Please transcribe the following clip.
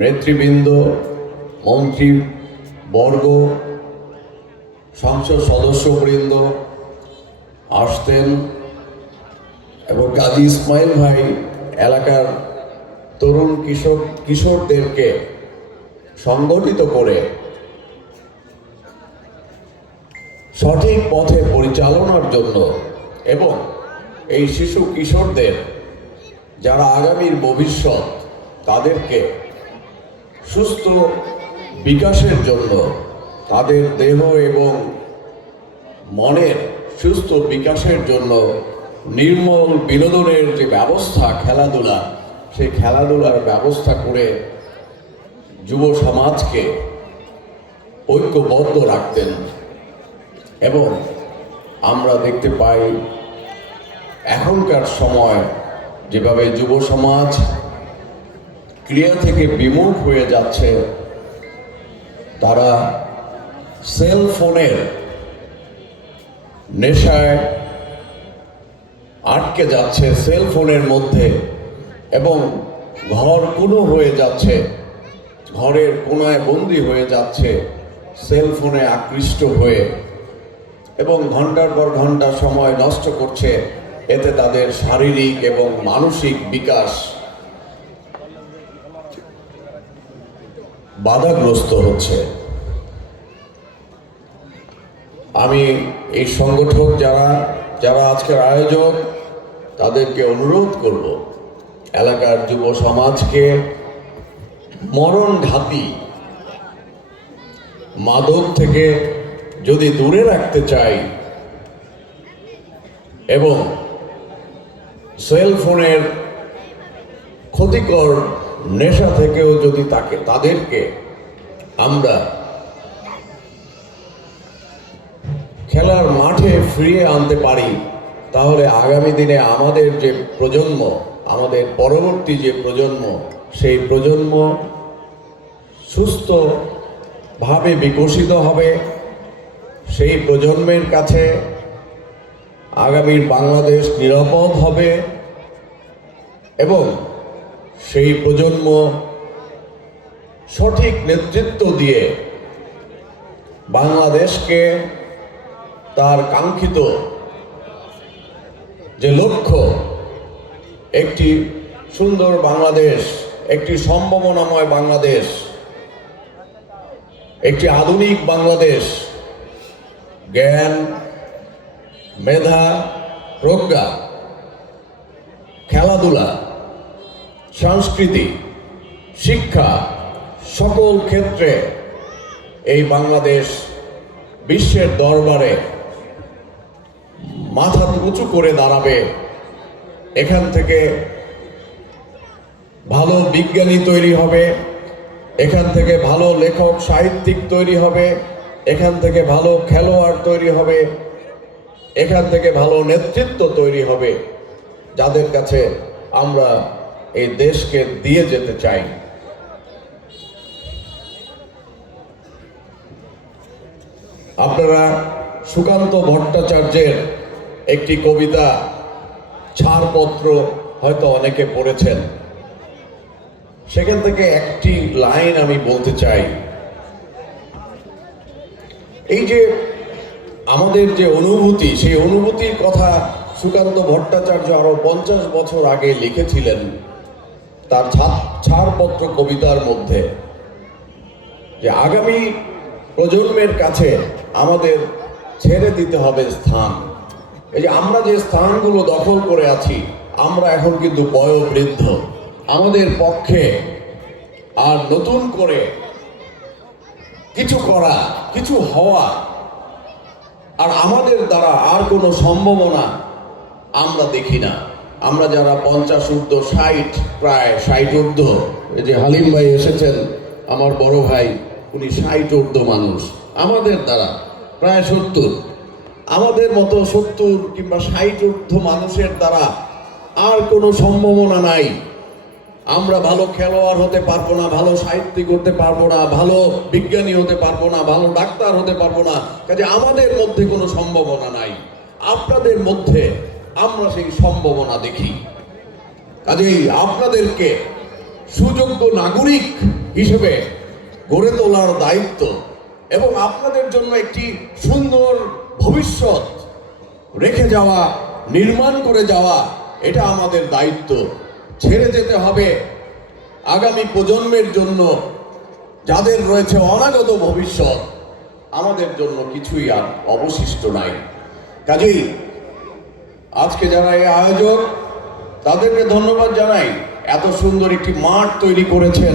নেতৃবৃন্দ, মন্ত্রীবর্গ, সংসদ সদস্যবৃন্দ আসতেন এবং গাজী ইসমাইল ভাই এলাকার তরুণ কিশোরদেরকে সংগঠিত করে সঠিক পথে পরিচালনার জন্য এবং এই শিশু কিশোরদের যারা আগামীর ভবিষ্যৎ তাদেরকে সুস্থ বিকাশের জন্য, তাদের দেহ এবং মনের সুস্থ বিকাশের জন্য নির্মল বিনোদনের যে ব্যবস্থা, খেলাধুলা, সেই খেলাধুলার ব্যবস্থা করে যুব সমাজকে ঐক্যবদ্ধ রাখতেন। এবং আমরা দেখতে পাই এখনকার সময় যেভাবে যুব সমাজ ক্রিয়া থেকে বিমুখ হয়ে যাচ্ছে, তারা সেল ফোনের নেশায় আটকে যাচ্ছে, সেল ফোনের মধ্যে, এবং ঘর কোনো হয়ে যাচ্ছে, ঘরের কোনায় বন্দী হয়ে যাচ্ছে সেল ফোনে আকৃষ্ট হয়ে, এবং ঘন্টার পর ঘন্টা সময় নষ্ট করছে। এতে তাদের শারীরিক এবং মানসিক বিকাশ বাধাগ্রস্ত হচ্ছে। আমি এই সংগঠক যারা আজকের আয়োজক, তাদেরকে অনুরোধ করব এলাকার যুব সমাজকে মরণঘাতী মাদক থেকে যদি দূরে রাখতে চাই এবং সেল ফোনের ক্ষতিকর নেশা থেকেও যদি তাদেরকে আমরা খেলার মাঠে ফিরিয়ে আনতে পারি, তাহলে আগামী দিনে আমাদের যে প্রজন্ম, আমাদের পরবর্তী যে প্রজন্ম, সেই প্রজন্ম সুস্থভাবে বিকশিত হবে। সেই প্রজন্মের কাছে আগামীর বাংলাদেশ নিরাপদ হবে এবং সেই প্রজন্ম সঠিক নেতৃত্ব দিয়ে বাংলাদেশকে তার কাঙ্ক্ষিত যে লক্ষ্য, একটি সুন্দর বাংলাদেশ, একটি সম্ভাবনাময় বাংলাদেশ, একটি আধুনিক বাংলাদেশ, জ্ঞান, মেধা, প্রজ্ঞা, খেলাধুলা, সংস্কৃতি, শিক্ষা, সকল ক্ষেত্রে এই বাংলাদেশ বিশ্বের দরবারে মাথা উঁচু করে দাঁড়াবে। এখান থেকে ভালো বিজ্ঞানী তৈরি হবে, এখান থেকে ভালো লেখক সাহিত্যিক তৈরি হবে, এখান থেকে ভালো খেলোয়াড় তৈরি হবে, এখান থেকে ভালো নেতৃত্ব তৈরি হবে, যাদের কাছে আমরা এই দেশকে দিয়ে যেতে চাই। আপনারা সুকান্ত ভট্টাচার্যের একটি কবিতা ছাড়পত্র হয়তো অনেকে পড়েছেন। সেখান থেকে একটি লাইন আমি বলতে চাই। এই যে আমাদের যে অনুভূতি, সেই অনুভূতির কথা সুকান্ত ভট্টাচার্য আরো 50 বছর আগে লিখেছিলেন তার ছাড়পত্র কবিতার মধ্যে, যে আগামী প্রজন্মের কাছে আমাদের ছেড়ে দিতে হবে স্থান। এই যে আমরা যে স্থানগুলো দখল করে আছি, আমরা এখন কিন্তু বয়োবৃদ্ধ, আমাদের পক্ষে আর নতুন করে কিছু করা, কিছু হওয়া আর আমাদের দ্বারা আর কোনো সম্ভাবনা আমরা দেখি না। আমরা যারা 50 ঊর্ধ্ব, 60, প্রায় 60 ঊর্ধ্ব, এই যে হালিম ভাই এসেছেন, আমার বড় ভাই, উনি 60 ঊর্ধ্ব মানুষ, আমাদের দ্বারা প্রায় 70, আমাদের মতো 70 কিংবা 60 ঊর্ধ্ব মানুষের দ্বারা আর কোনো সম্ভাবনা নাই। আমরা ভালো খেলোয়াড় হতে পারবো না, ভালো সাহিত্যিক হতে পারবো না, ভালো বিজ্ঞানী হতে পারবো না, ভালো ডাক্তার হতে পারবো না। কাজে আমাদের মধ্যে কোনো সম্ভাবনা নাই, আপনাদের মধ্যে আমরা সেই সম্ভাবনা দেখি। কাজেই আপনাদেরকে সুযোগ্য নাগরিক হিসেবে গড়ে তোলার দায়িত্ব এবং আপনাদের জন্য একটি সুন্দর ভবিষ্যৎ রেখে যাওয়া, নির্মাণ করে যাওয়া, এটা আমাদের দায়িত্ব। ছেড়ে যেতে হবে আগামী প্রজন্মের জন্য, যাদের রয়েছে অনাগত ভবিষ্যৎ। আমাদের জন্য কিছুই আর অবশিষ্ট নাই। কাজেই আজকে যারা এই আয়োজক, তাদেরকে ধন্যবাদ জানাই। এত সুন্দর একটি মাঠ তৈরি করেছেন,